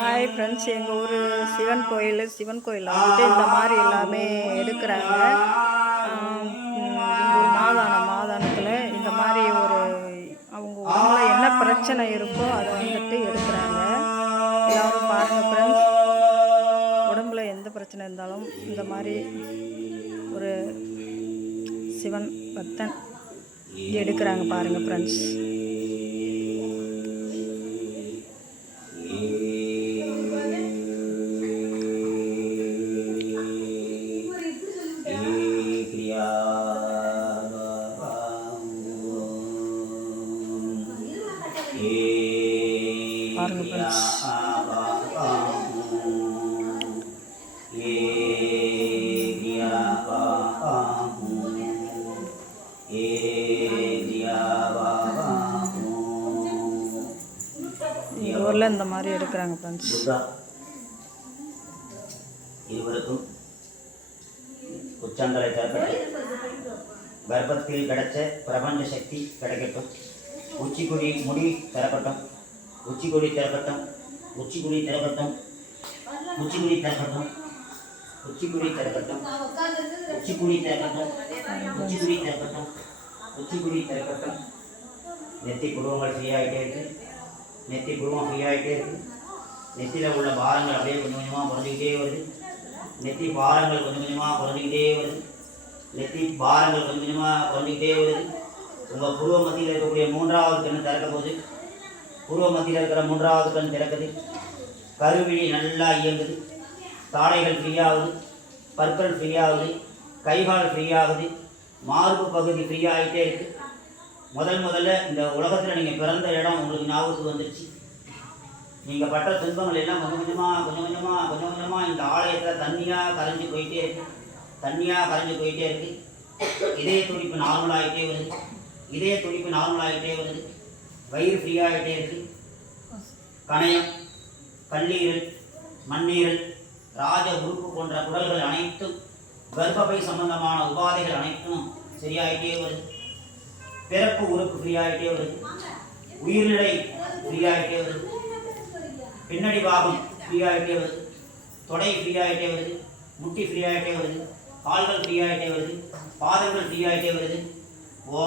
Hi friends, எங்கள் ஊர் சிவன் கோயிலில் வந்துட்டு இந்த மாதிரி எல்லாமே எடுக்கிறாங்க. எங்கள் ஊர் மாதானத்தில் இந்த மாதிரி அவங்க உடம்புல என்ன பிரச்சனை இருக்கோ அதை வந்துட்டு எடுக்கிறாங்க. எல்லோரும் பாருங்கள் ஃப்ரெண்ட்ஸ், உடம்புல எந்த பிரச்சனை இருந்தாலும் இந்த மாதிரி ஒரு சிவன் பக்தன் எடுக்கிறாங்க. பாருங்கள் ஃப்ரெண்ட்ஸ். பாருங்க ஃப்ரெண்ட்ஸ், எங்கள் ஊரில் இந்த மாதிரி எடுக்கிறாங்க ஃப்ரெண்ட்ஸ். இருவருக்கும் உச்சந்தலை தரப்பட்டு கர்ப்பத்தில் கிடைச்ச பிரபஞ்ச சக்தி கிடைக்கட்டும். உச்சிக்குடி முடி திறக்கட்டும், உச்சிக்குடி திறக்கட்டும், உச்சிக்குடி திறக்கட்டும், உச்சிக்குடி திறக்கட்டும், உச்சிக்குடி திறக்கட்டும், உச்சிக்குடி திறக்கட்டும், உச்சிக்குடி திறக்கட்டும், உச்சிக்குடி திறக்கட்டும். நெத்தி குருவங்கள் ஃப்ரீயாகிட்டே இருக்கு, நெத்தி குருவம் ஃப்ரீயாகிட்டே இருக்கு. நெத்தியில் உள்ள பாரங்கள் அப்படியே கொஞ்சம் கொஞ்சமாக குறைஞ்சிக்கிட்டே வருது. நெத்தி பாரங்கள் கொஞ்சம் கொஞ்சமாக குறைஞ்சிக்கிட்டே வருது. நெத்தி பாரங்கள் கொஞ்சம் கொஞ்சமாக குறைஞ்சிக்கிட்டே வருது. உங்கள் பூர்வ மத்தியில் இருக்கக்கூடிய மூன்றாவது கண் திறக்க போது, பூர்வ மத்தியில் இருக்கிற மூன்றாவது கண் திறக்குது. கருவிழி நல்லா இயங்குது. தாடைகள் ஃப்ரீயாகுது, பற்கள் ஃப்ரீயாகுது, கைகால் ஃப்ரீயாகுது, மார்பு பகுதி ஃப்ரீயாகிட்டே இருக்குது. முதல்ல இந்த உலகத்தில் நீங்கள் பிறந்த இடம் உங்களுக்கு ஞாபகத்துக்கு வந்துடுச்சு. நீங்கள் பட்ட துன்பங்கள் எல்லாம் கொஞ்சம் கொஞ்சமாக இந்த ஆலயத்தில் தண்ணியாக கரைஞ்சி போயிட்டே இருக்கு, தண்ணியாக கரைஞ்சி போயிட்டே இருக்குது. இதய துடிப்பு நார்மலாகிட்டே வருது, இதய துடிப்பு நார்மலாகிட்டே வருது. வயிறு ஃப்ரீயாகிட்டே இருக்குது. கணையம், கல்லீரல், மண்ணீரல், ராஜ உறுப்பு போன்ற குடல்கள் அனைத்தும், கர்ப்பப்பை சம்பந்தமான உபாதைகள் அனைத்தும் சரியாகிட்டே வருது. பிறப்பு உறுப்பு ஃப்ரீயாகிட்டே வருது. உயிர்நிலை ஃப்ரீயாகிட்டே வருது. பின்னடி பாகம் ஃப்ரீயாகிட்டே வருது. தொடை ஃப்ரீயாகிட்டே வருது. முட்டி ஃப்ரீயாகிட்டே வருது. கால்கள் ஃப்ரீயாகிட்டே வருது. பாதங்கள் ஃப்ரீயாகிட்டே வருது. ஓ